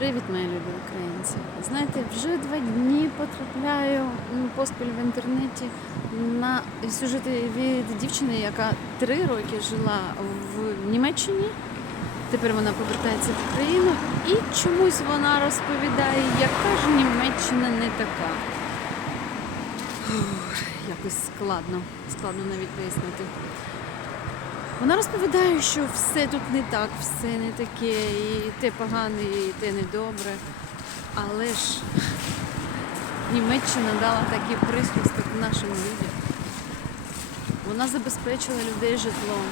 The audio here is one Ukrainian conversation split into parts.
Привіт, мої любі українці. Знаєте, вже два дні потрапляю поспіль в інтернеті на сюжети від дівчини, яка три роки жила в Німеччині. Тепер вона повертається в Україну і чомусь вона розповідає, яка ж Німеччина не така. Якось складно, складно навіть пояснити. Вона розповідає, що все тут не так, все не таке, і те погане, і те недобре. Але ж Німеччина дала такий прихисток нашим людям. Вона забезпечила людей житлом,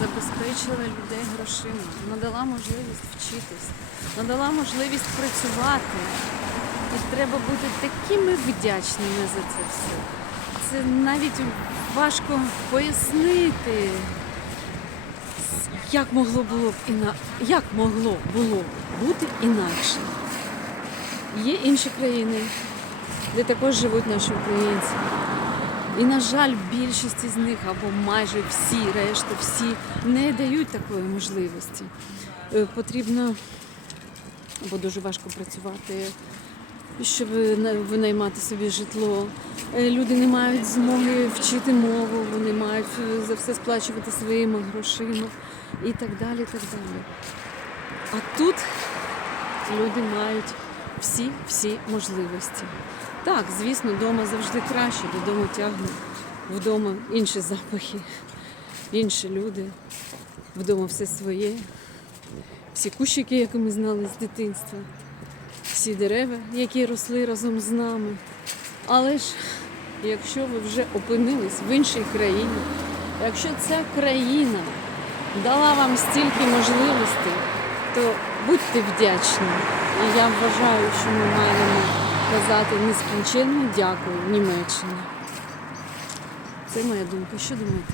забезпечила людей грошима, надала можливість вчитись, надала можливість працювати. І треба бути такими вдячними за це все. Це навіть важко пояснити. Як могло було б іна... як могло було бути інакше? Є інші країни, де також живуть наші українці. І, на жаль, більшість із них або майже всі, решта всі не дають такої можливості. Е, Потрібно або дуже важко працювати, щоб на- винаймати собі житло. Е, Люди не мають змоги вчити мову, вони мають е, за все сплачувати своїми грошима і так далі. так далі. А тут люди мають всі всі можливості. Так, звісно, вдома завжди краще, додому тягне. Вдома інші запахи, інші люди, вдома все своє, всі кущики, які ми знали з дитинства, всі дерева, які росли разом з нами. Але ж, якщо ви вже опинились в іншій країні, якщо ця країна дала вам стільки можливостей, то будьте вдячні. І я вважаю, що ми маємо казати нескінченно дякую Німеччині. Це моя думка. Що думаєте?